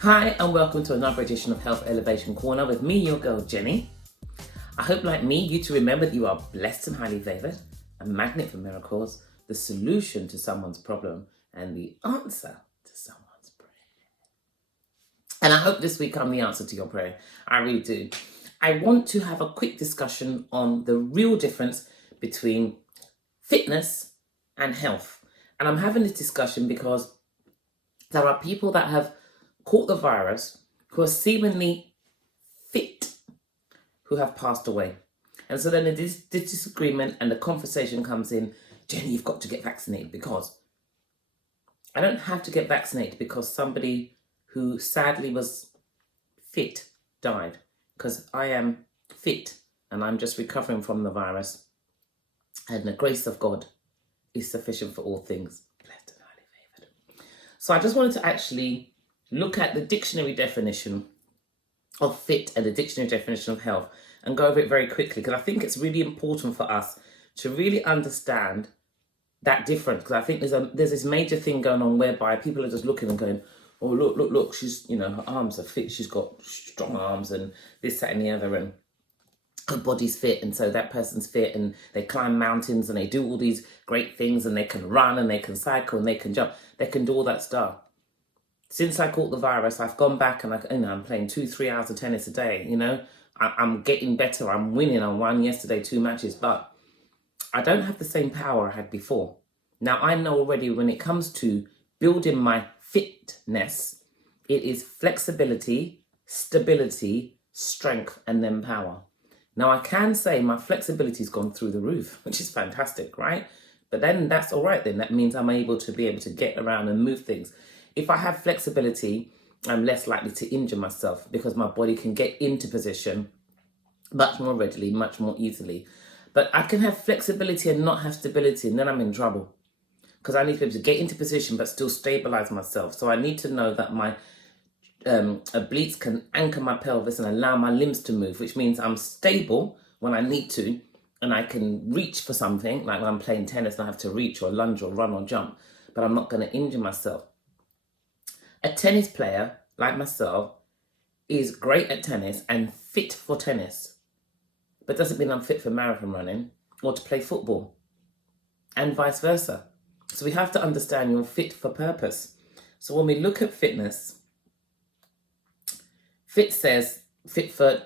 Hi and welcome to another edition of Health Elevation Corner with me, your girl Jenny. I hope, like me, you to remember that you are blessed and highly favoured, a magnet for miracles, the solution to someone's problem, and the answer to someone's prayer. And I hope this week I'm the answer to your prayer. I really do. I want to have a quick discussion on the real difference between fitness and health. And I'm having this discussion because there are people that have caught the virus who are seemingly fit who have passed away. And so then the disagreement and the conversation comes in, Jenny, you've got to get vaccinated, because I don't have to get vaccinated because somebody who sadly was fit died, because I am fit and I'm just recovering from the virus, and the grace of God is sufficient for all things. Blessed and highly favoured. So I just wanted to actually look at the dictionary definition of fit and the dictionary definition of health and go over it very quickly, because I think it's really important for us to really understand that difference. Because I think there's this major thing going on whereby people are just looking and going, oh, look, she's, her arms are fit, she's got strong arms and this, that and the other, and her body's fit, and so that person's fit, and they climb mountains and they do all these great things, and they can run and they can cycle and they can jump, they can do all that stuff. Since I caught the virus, I've gone back and I'm playing 2-3 hours of tennis a day. I'm getting better. I'm winning. I won yesterday 2 matches, but I don't have the same power I had before. Now, I know already when it comes to building my fitness, it is flexibility, stability, strength, and then power. Now, I can say my flexibility's gone through the roof, which is fantastic, right? But then that's all right then. That means I'm able to get around and move things. If I have flexibility, I'm less likely to injure myself because my body can get into position much more readily, much more easily. But I can have flexibility and not have stability, and then I'm in trouble, because I need to be able to get into position but still stabilize myself. So I need to know that my obliques can anchor my pelvis and allow my limbs to move, which means I'm stable when I need to, and I can reach for something, like when I'm playing tennis and I have to reach or lunge or run or jump, but I'm not going to injure myself. A tennis player like myself is great at tennis and fit for tennis, but doesn't mean I'm fit for marathon running or to play football, and vice versa. So we have to understand you're fit for purpose. So when we look at fitness, fit says fit for,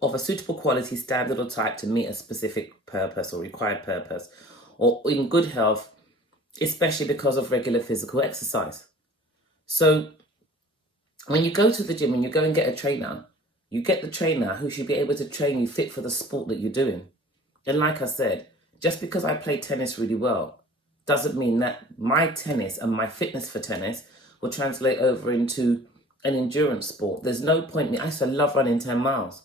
of a suitable quality, standard or type to meet a specific purpose or required purpose, or in good health, especially because of regular physical exercise. So when you go to the gym and you go and get a trainer, you get the trainer who should be able to train you fit for the sport that you're doing. And like I said, just because I play tennis really well doesn't mean that my tennis and my fitness for tennis will translate over into an endurance sport. There's no point in me, I used to love running 10 miles,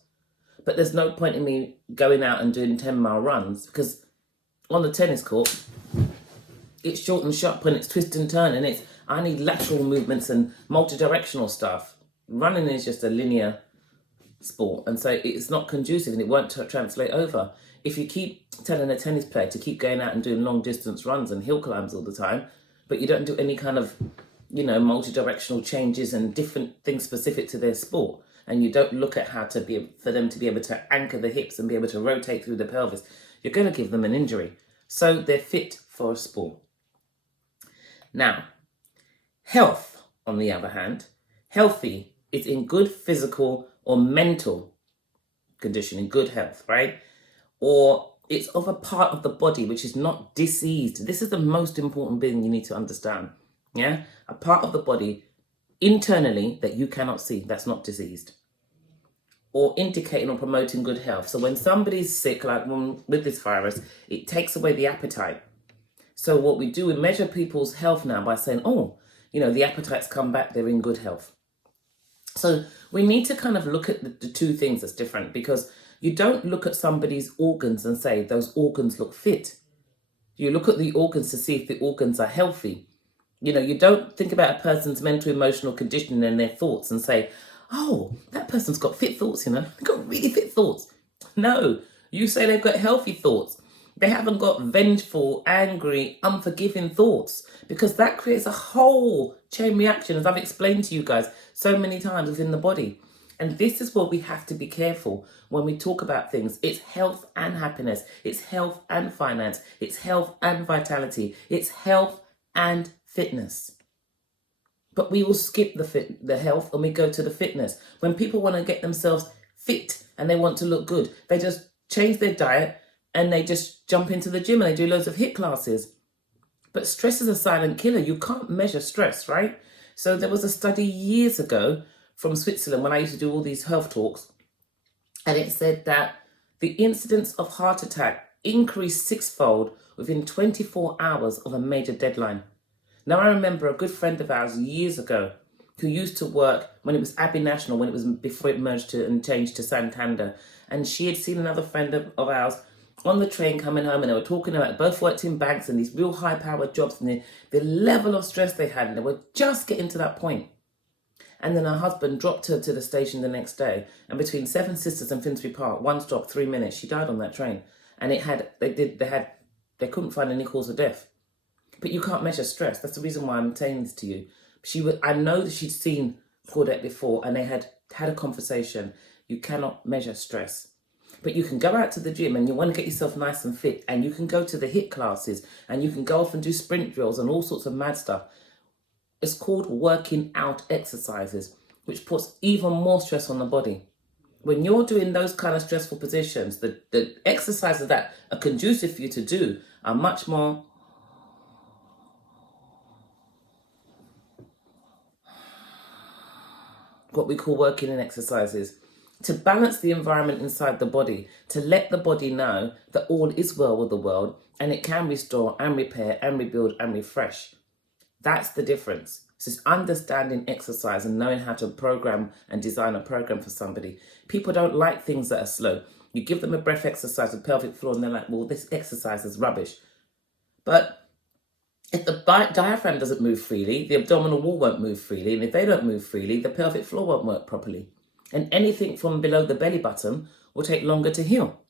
but there's no point in me going out and doing 10-mile runs, because on the tennis court, it's short and sharp and it's twist and turn, and I need lateral movements and multi-directional stuff. Running is just a linear sport, and so it's not conducive and it won't translate over. If you keep telling a tennis player to keep going out and doing long distance runs and hill climbs all the time, but you don't do any kind of, multi-directional changes and different things specific to their sport, and you don't look at how for them to be able to anchor the hips and be able to rotate through the pelvis, you're going to give them an injury. So they're fit for a sport. Now, health, on the other hand, healthy is in good physical or mental condition, in good health, right? Or it's of a part of the body which is not diseased. This is the most important thing you need to understand. Yeah? A part of the body internally that you cannot see, that's not diseased. Or indicating or promoting good health. So when somebody's sick, like with this virus, it takes away the appetite. So what we do, we measure people's health now by saying, the appetite's come back, they're in good health. So we need to kind of look at the two things that's different, because you don't look at somebody's organs and say those organs look fit. You look at the organs to see if the organs are healthy. You don't think about a person's mental, emotional condition and their thoughts and say, oh, that person's got fit thoughts, they've got really fit thoughts. No, you say they've got healthy thoughts. They haven't got vengeful, angry, unforgiving thoughts, because that creates a whole chain reaction, as I've explained to you guys so many times within the body. And this is what we have to be careful when we talk about things. It's health and happiness. It's health and finance. It's health and vitality. It's health and fitness. But we will skip the health and we go to the fitness. When people want to get themselves fit and they want to look good, they just change their diet and they just jump into the gym and they do loads of HIIT classes. But stress is a silent killer. You can't measure stress, right? So there was a study years ago from Switzerland when I used to do all these health talks, and it said that the incidence of heart attack increased sixfold within 24 hours of a major deadline. Now, I remember a good friend of ours years ago who used to work when it was Abbey National, when it was before it merged to and changed to Santander. And she had seen another friend of ours on the train coming home, and they were talking about both worked in banks and these real high-powered jobs and the level of stress they had, and they were just getting to that point. And then her husband dropped her to the station the next day, and between Seven Sisters and Finsbury Park, one stop, 3 minutes, she died on that train. And they couldn't find any cause of death. But you can't measure stress. That's the reason why I'm saying this to you. I know that she'd seen Claudette before, and they had a conversation. You cannot measure stress. But you can go out to the gym and you want to get yourself nice and fit, and you can go to the HIIT classes and you can go off and do sprint drills and all sorts of mad stuff. It's called working out exercises, which puts even more stress on the body. When you're doing those kind of stressful positions, the exercises that are conducive for you to do are much more what we call working in exercises, to balance the environment inside the body, to let the body know that all is well with the world and it can restore and repair and rebuild and refresh. That's the difference. It's just understanding exercise and knowing how to program and design a program for somebody. People don't like things that are slow. You give them a breath exercise with pelvic floor and they're like, well, this exercise is rubbish. But if the diaphragm doesn't move freely, the abdominal wall won't move freely. And if they don't move freely, the pelvic floor won't work properly. And anything from below the belly button will take longer to heal.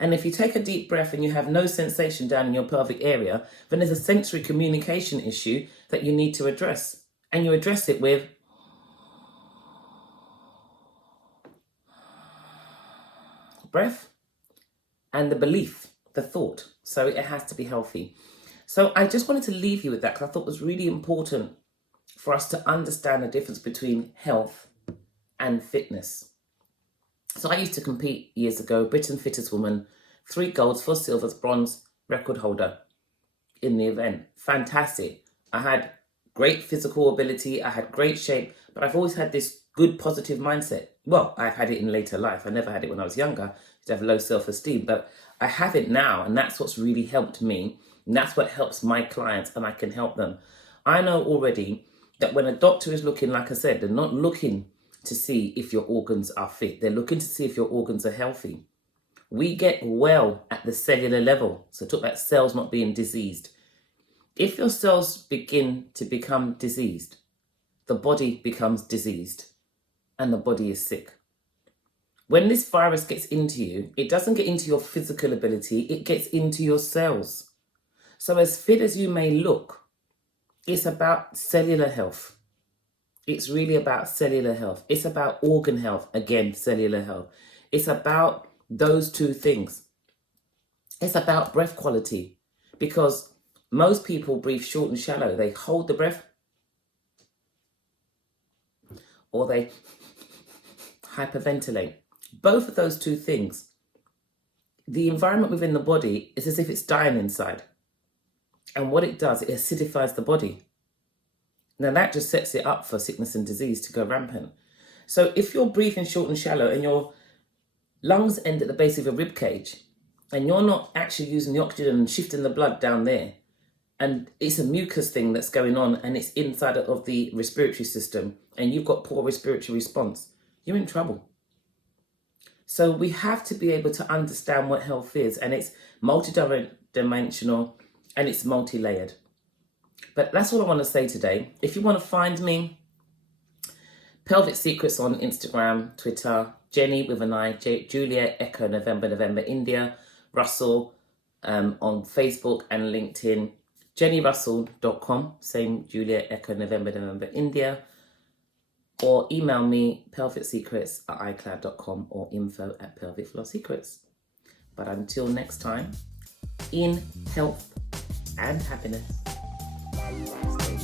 And if you take a deep breath and you have no sensation down in your pelvic area, then there's a sensory communication issue that you need to address. And you address it with breath and the belief, the thought. So it has to be healthy. So I just wanted to leave you with that because I thought it was really important for us to understand the difference between health and fitness. So I used to compete years ago, Britain's Fittest Woman, 3 golds, 4 silvers, bronze record holder in the event. Fantastic. I had great physical ability, I had great shape, but I've always had this good positive mindset. Well, I've had it in later life. I never had it when I was younger. I used to have low self-esteem, but I have it now, and that's what's really helped me. And that's what helps my clients, and I can help them. I know already that when a doctor is looking, like I said, they're not looking to see if your organs are fit. They're looking to see if your organs are healthy. We get well at the cellular level. So talk about cells not being diseased. If your cells begin to become diseased, the body becomes diseased and the body is sick. When this virus gets into you, it doesn't get into your physical ability, it gets into your cells. So as fit as you may look, it's about cellular health. It's really about cellular health. It's about organ health, again, cellular health. It's about those two things. It's about breath quality, because most people breathe short and shallow. They hold the breath or they hyperventilate. Both of those two things, the environment within the body is as if it's dying inside. And what it does, it acidifies the body. Now that just sets it up for sickness and disease to go rampant. So if you're breathing short and shallow and your lungs end at the base of your rib cage and you're not actually using the oxygen and shifting the blood down there, and it's a mucus thing that's going on and it's inside of the respiratory system and you've got poor respiratory response, you're in trouble. So we have to be able to understand what health is, and it's multidimensional and it's multi-layered. But that's all I want to say today. If you want to find me, Pelvic Secrets on Instagram, Twitter, Jenni with an I, Julia, Echo, November, India, Russell, on Facebook and LinkedIn, jennirussell.com, same Juliet Echo November India, or email me pelvicsecrets@icloud.com or info@pelvicflossecrets. But until next time, in health and happiness, stay